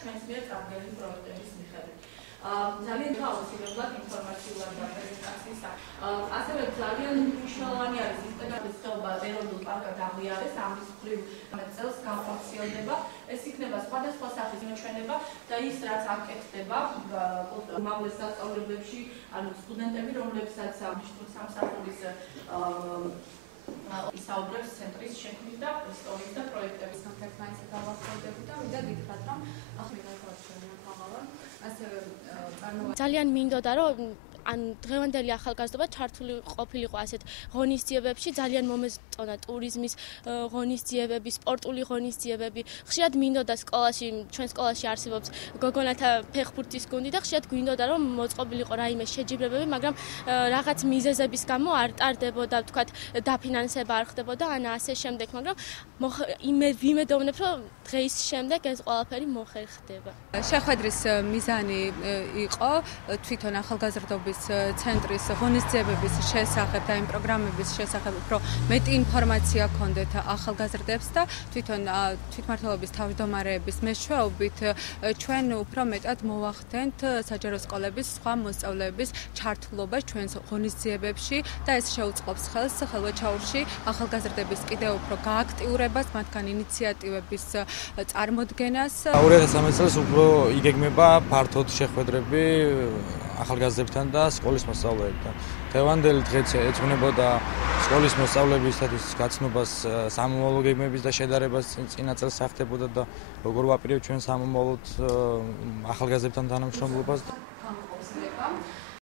ჩვენს მიერ წარდგენილი პროექტების მიხედვით. ძალიან გაუცილებლად ინფორმაციულად და პრეზენტაციისა. ასევე ძალიან მნიშვნელოვანი არის ის პედაგოგის ხეობა ეროვნულ პარკად აღიარეს, ამის მხრივ წელს განხორციელდება. ეს იქნება სხვადასხვა სახის მოჩვენება და ის რაც აკეთდება უმაღლეს სასწავლებლებში, ანუ სტუდენტები, რომლებსაც სამსახურის ისაუბრებს ცენტრის შექმნის და ისტორიის და პროექტების ერთმანეთს დავახლოვდები და მინდა გითხრათ, რომ ძალიან მინდოდა რომ ან დღევანდელი ახალგაზრდობა ჩართული ყოფილიყო ასეთ ღონისძიებებში, ძალიან მომეწონა ტურიზმის ღონისძიებები, სპორტული ღონისძიებები. ხშირად მინდოდა სკოლაში, ჩვენ სკოლაში არსებობს გოგონათა ფეხბურთის გუნდი და ხშირად გვინდოდა რომ მოწყობილიყო რაიმე შეჯიბრებები, მაგრამ რაღაც მიზეზების გამო არ ტარდებოდა, ვთქვათ, დაფინანსება არ ხდებოდა, ან ასე შემდეგ, მაგრამ ვიმედოვნებ, რომ დღის შემდეგ ეს ყველაფერი მოხერხდება. შეხვედრის მიზანი იყო თვითონ ახალგაზრდობის ცენტრის ღონისძიებების შესახებ და იმ პროგრამების შესახებ უფრო მეტი ინფორმაცია ჰქონდეთ ახალგაზრდებს და თვითონ თვითმმართველობის თავმჯდომარეების მეშვეობით ჩვენ უფრო მეტად მოვახდენთ საჯარო სკოლების სხვა მოსწავლეების ჩართულობას ჩვენს ღონისძიებებში და ეს შეუწყობს ხელს ხელვაჩაურში ახალგაზრდების კიდევ უფრო გააქტიურებას, მათგან ინიციატივების წარმოდგენას. 2013 წელს უფრო იგეგმება ფართოდ შეხვედრები ახალგაზრდებთან და სკოლის მოსწავლეებთან. დღევანდელი დღეც ეძღვნებოდა სკოლის მოსწავლეებისთვის გაცნობას სამომავლო გეგმების და შედარებას წინა წელს სახდებოდა და როგორ ვაპირებთ ჩვენ სამომავლოდ ახალგაზრდებთან თანამშრომლობას.